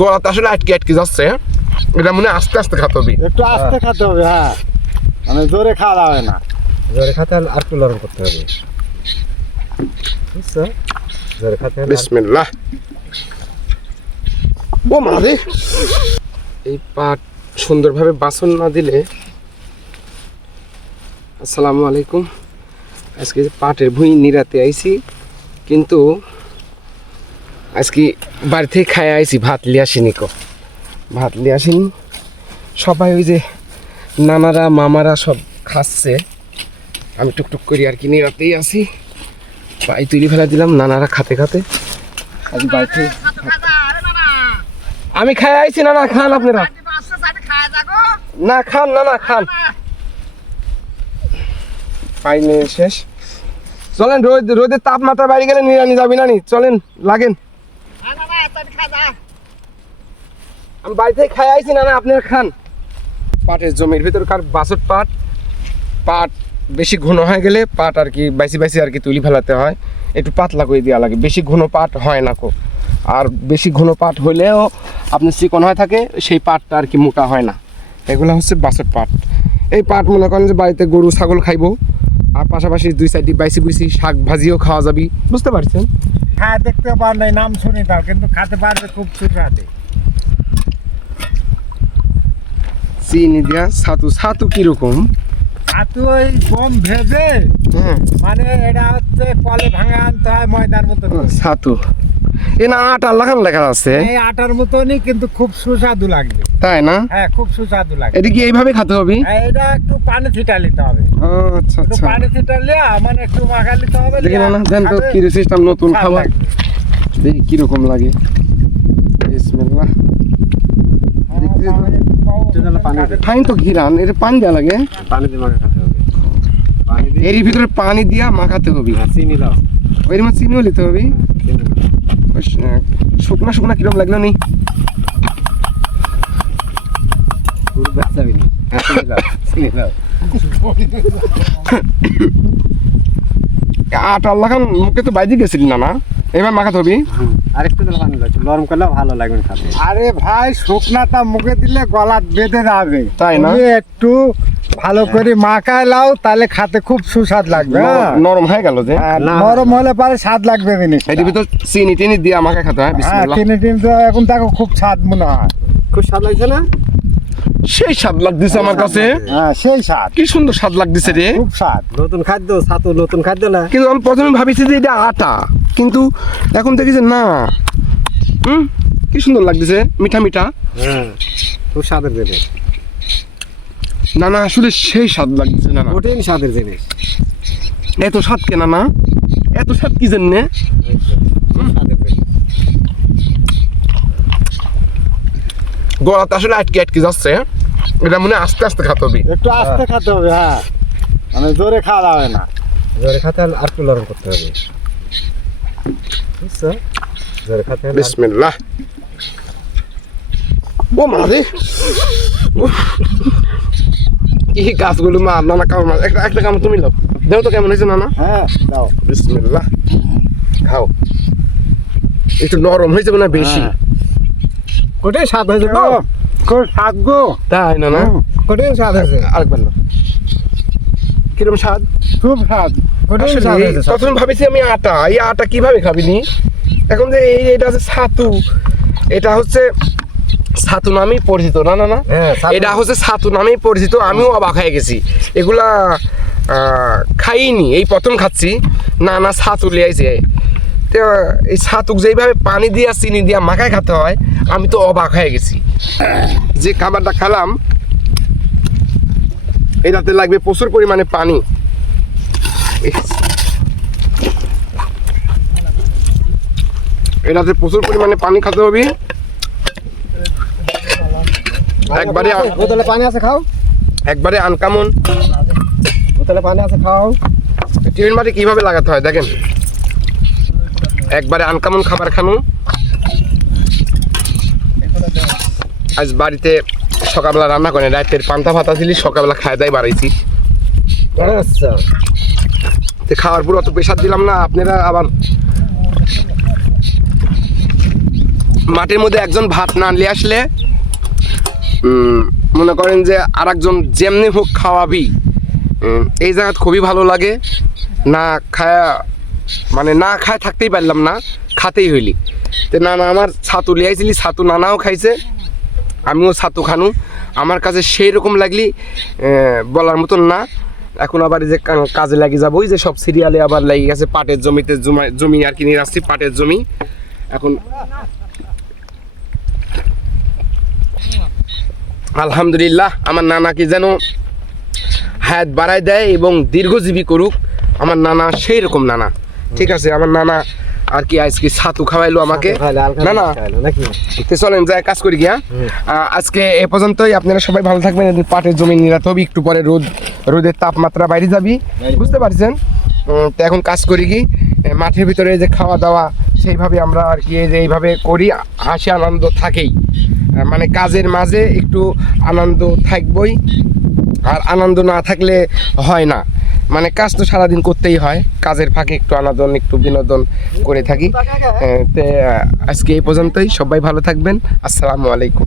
গলাতে আসলে আটকে আটকে যাচ্ছে এটা মনে হয় আস্তে আস্তে খাতে হবে। একটু আস্তে খেতে হবে হ্যাঁ। মানে জোরে খাওয়া যাবে না। জোরে খাতে হলে আর একটু নরম করতে হবে। বুঝছ? জোরে খাতে হলে বিসমিল্লাহ। ও মারে এই পাট সুন্দরভাবে বাসন না দিলে আসসালামু আলাইকুম। আজকে পাটের ভুঁই নিরাতে আইছি কিন্তু আজকে বাড়ি থেকে খাই আইছি, ভাত লিয়ে আসিনি কো। ভাত লিয়ে আসিনি। সবাই ওই যে নানারা, মামারা সব খাচ্ছে। আমি টুকটুক করি আর কি, নিরাতেই আছি। পাই তুলি ফেলা দিলাম, নানারা খাতে খাতে। আজ বাড়িতে আমি খাই আইছি না না খান আপনারা। না, খান না না খান পাইনি শেষ। চলেন, রোদ রোদের তাপমাত্রা বাড়ি গেলে নিরানি যাবি না নি চলেন, লাগেন। আমি বাড়ি থেকে খাই আইছি না না আপনারা খান। পাটের জমির ভিতরকার বাসট পাট? পাট বেশি ঘন হয়ে গেলে পাট আর কি বাইসি বাইসি আর কি তুলি ফেলাতে হয়। একটু পাতলা করে দেওয়া লাগে, বেশি ঘন পাট হয় না কো। আর বেশি ঘন পাট হলেও আপনি চিকন হয়ে থাকে, সেই পাটটা আর কি মোটা হয় না। এগুলো হচ্ছে বাসট পাট। এই পাট মনে করেন যে বাড়িতে গরু, ছাগল খাইবো। আর পাশাপাশি দুই সাইডে বাইসি বুইসি শাক ভাজিও খাওয়া যাবি। বুঝতে পারছেন? হ্যাঁ দেখতে পার নাই নাম শুনি তাও কিন্তু খেতে পারবে খুব সুস্বাদে। চিনি দিয়া ছাতু ছাতু কীরকম? ছাতু ওই গম ভেজে হ্যাঁ। মানে এটা হচ্ছে কলে ভাঙা আনতে হয় ময়দার মতো। ছাতু এ না আটা লাগান লেখা আছে। এই আটার মতনই কিন্তু খুব সুস্বাদু লাগবে। তাই না? হ্যাঁ খুব সুস্বাদু লাগবে। এটা কি এইভাবে খেতে হবে? হ্যাঁ, এটা একটু পানি ছিটা নিতে হবে। ও, আচ্ছা একটু আচ্ছা। পানি ছিটা লিয়া মানে একটু মাখা নিতে হবে। দেখি না দেন তো কি সিস্টেম নতুন খাবার। দেখি কীরকম লাগে। বিসমিল্লাহ। ফাইন তো ঘিরান এটা পানি দেওয়া লাগে। পানি দিয়ে মাখা খাতে হবে। এর ভিতরে পানি দিয়া মাখাতে হবে। চিনি দাও। ওই মাছ চিনিও নিতে হবে। শুকনা শুকনা কীরকম লাগল নি। হ্যাঁ, মুখে তো বাইরে গেছিলি না না এবার নরম করলে ভালো লাগবে আরে ভাই শুকনাটা মুখে দিলে গলা বেঁধে যাবে তাই না? একটু ভালো করে মাখায় লাও তাহলে খেতে খুব সুস্বাদ লাগবে হ্যাঁ? নরম- নরম হয়ে গেল যে। নরম হলে পরে স্বাদ লাগবে জিনিস এটির ভিতর চিনি টিনি দিয়ে আমাকে খেতে হয় হ্যাঁ চিনি টিনি তো এখন তাকে খুব স্বাদ মনে হয়। খুব স্বাদ লাগছে না? সেই স্বাদ লাগতেছে আমার কাছে। হ্যাঁ সেই স্বাদ। কি সুন্দর স্বাদ লাগতেছে রে। খুব স্বাদ। নতুন খাদ্য ছাতু নতুন খাদ্য না? কিন্তু আমি প্রথমে ভাবিছি যে এটা আটা কিন্তু এখন দেখি যে না। হুম? কি সুন্দর লাগতেছে মিঠা মিঠা। হ্যাঁ খুব স্বাদের জিনিস না না আসলে সেই স্বাদ লাগতেছে না না। কঠিন স্বাদের জিনিস। এত স্বাদ কেনা না এত স্বাদ কি জন্যে? গলাতে আসলে আটকে আটকে যাচ্ছে। এটা মনে আস্তে আস্তে খাতে হবে। একটু আস্তে খেতে হবে হ্যাঁ। মানে জোরে খাওয়া যাবে না। জোরে খাতে হলে আর একটু নরম করতে হবে। বুঝছ? জোরে খাতে হলে বিসমিল্লাহ। ও মারে কি গাছগুলো মা নানা মার। একটা একটা কামড় তুমি লাও দেও তো কেমন হয়েছে নানা? হ্যাঁ দাও। বিসমিল্লাহ। খাও। একটু নরম হয়েছে না বেশি। হ্যাঁ। স্বাদ হয়েছে তো? খুব স্বাদ গো। তাই না না স্বাদ হয়েছে। আরেকবার না কিরম স্বাদ? খুব স্বাদ। কঠিন স্বাদ হয়েছে প্রথমে ভাবিছি আমি আটা। এই আটা কীভাবে খাবি নি? এখন যে এই এটা হচ্ছে ছাতু। এটা হচ্ছে ছাতু নামেই পরিচিত না না না? হ্যাঁ, এটা হচ্ছে ছাতু নামেই পরিচিত আমিও অবাক হয়ে গেছি। এগুলা খাইনি এই প্রথম খাচ্ছি। না না ছাতু লিয়াইছে তো এই ছাতুক যেইভাবে পানি দিয়া চিনি দিয়া মাখায় খেতে হয় আমি তো অবাক হয়ে গেছি। যে খাবারটা খেলাম এটাতে লাগবে প্রচুর পরিমাণে পানি। এটাতে প্রচুর পরিমাণে পানি খেতে হবে। একবারে বোতলে পানি আছে খাও। একবারে আনকামন। বোতলে পানি আছে খাও। টিফিন বাটি কীভাবে লাগাতে হয় দেখেন? একবারে আনকামন খাবার খানো। আজ বাড়িতে সকালবেলা রান্না করেন রাতের পান্তা ভাতা ছিলি সকালবেলা খায় দায় বাড়াইছি। আচ্ছা খাওয়ার পর অত প্রেশার দিলাম না আপনারা আবার মাঠের মধ্যে একজন ভাত না নিয়ে আসলে মনে করেন যে আর একজন যেমনি হোক খাওয়াবি। এই জায়গা খুবই ভালো লাগে। না খায়া মানে না খায় থাকতেই পারলাম না, খাতেই হইলি। তো নানা আমার ছাতু লিয়াইছিলি ছাতু নানাও খাইছে, আমিও ছাতু খানু। আমার কাছে সেই রকম লাগলি বলার মতন না। এখন আবার যে কাজে লাগি যাব ওই যে সব সিরিয়ালে আবার লেগে গেছে, পাটের জমিতে জমা- জমি আর কি নিয়ে আসছি, পাটের জমি। এখন আলহামদুলিল্লাহ আমার নানাকে যেন হায়াত বাড়ায় দেয় এবং দীর্ঘজীবী করুক আমার নানা সেই রকম নানা। ঠিক আছে আমার নানা আর কি আজকে ছাতু খাওয়াইলো আমাকে। না না নাকি? তো চলেন যাই কাজ করি গিয়া। আজকে এ পর্যন্তই আপনারা সবাই ভালো থাকবেন পাটের জমি নিরাতে হবে একটু পরে রোদ রোদের তাপমাত্রা বাইরে যাবি। বুঝতে পারছেন? তো এখন কাজ করি কি মাঠের ভিতরে যে খাওয়া দাওয়া সেইভাবে আমরা আর কি যে এইভাবে করি, হাসি, আনন্দ থাকেই। মানে কাজের মাঝে একটু আনন্দ থাকবই, আর আনন্দ না থাকলে হয় না। মানে কাজ তো সারাদিন করতেই হয়, কাজের ফাঁকে একটু আনন্দন একটু বিনোদন করে থাকি। তে আজকে এই পর্যন্তই, সবাই ভালো থাকবেন, আসসালামু আলাইকুম।